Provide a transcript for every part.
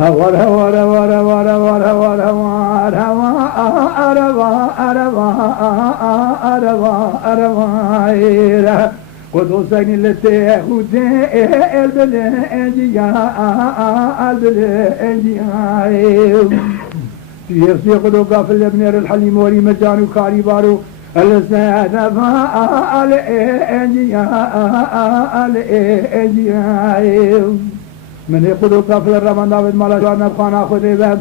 هوار هوار هوار هوار هوار هوار هوار هوار أروا أروا قدوسين التي هودي البلنجيا البلنجيا يغسي قدو قافل ابنير الحليم وري مجانو كاري بارو السنة الانجيا الانجيا من يقولوا قفل الرمان داود مالا جوانا بخانا خودي باب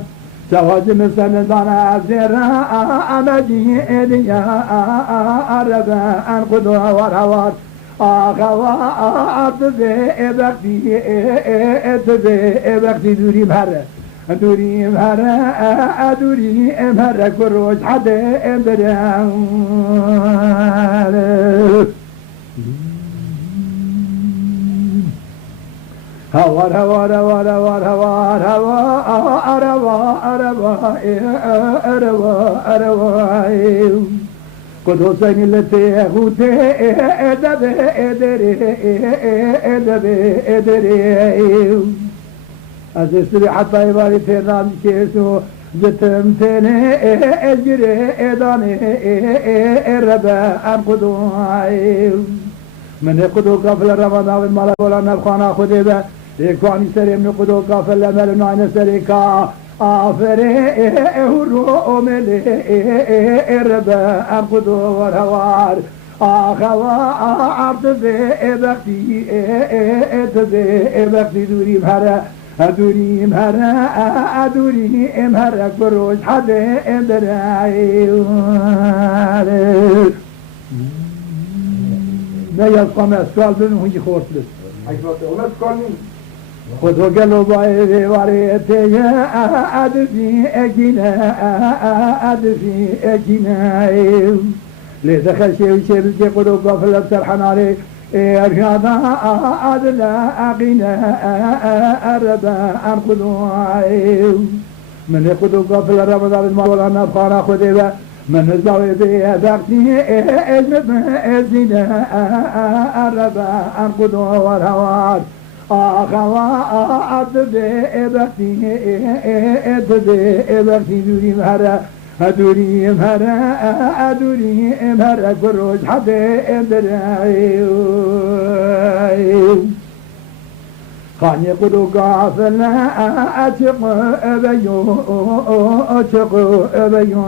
سواز مسلم دانا أبزيرا أمجي إليا أربا أنقضوا وروات آخوا أبتزي إبقتي دوري مهرة دوري مهرة دوري مهرة كروش حد إمبرا هوار هوار هوار هوار هوار هوار أروا أروا قدوسين التي هودي إدري أزيستري حتى يباري تيران كيسو جتم تيني أجري إداني الربا أنقدوا من يقدو قفل رمضان المالا ولا نبخانا خديبا يكواني سري من قدو قفل لمل نعين سريكا آفري هرو ملي الربا أنقدو ورهوار آخوا عبد بختي دوري مهرة دوري مهرة دوري مهرة كروش حد اندرعي ما يبقى ما اسكال بن هونجي خورت لس خذوا قالوا باي واريتي ادفي اجينا لي دخل شيء وشيء بيجي قدو قفل بسرحان عليه ارشادا ادلا اقينا اربا انقذوا من يقدو قفل رمضان المولانا بخانا خذيبا من الزاوية بيدقني اجمد ازينا الربا انقذوا والهوار آخوا عبد بختي دوري مهرة دوري مهرة كروش حد اندرعي خان يقولوا قافلنا أتق أبيو تق أبيو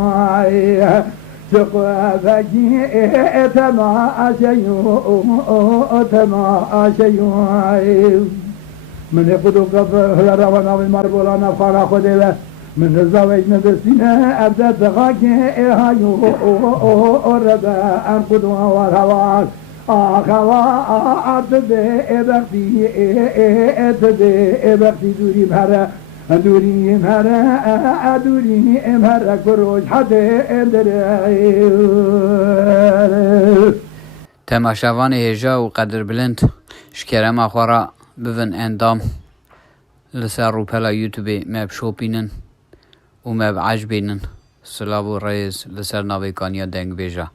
تماشيو من يقولوا قافل روانا بالمربولانا فارا خديبه من الزواج مدرسينا أبدا تغاكي هايو ربا أنقذوا والهوار آخوا عبد بختي دوري مهرة دوري مهرة كروش حد اندرعي تماشاوان هجا و قدر بلند شكرم اخوارا بفن اندام لسر روپلا یوتیوب مب شوپینن و مب عجبینن سلاو و رئیز لسر ناویکانیا دنگ بیجا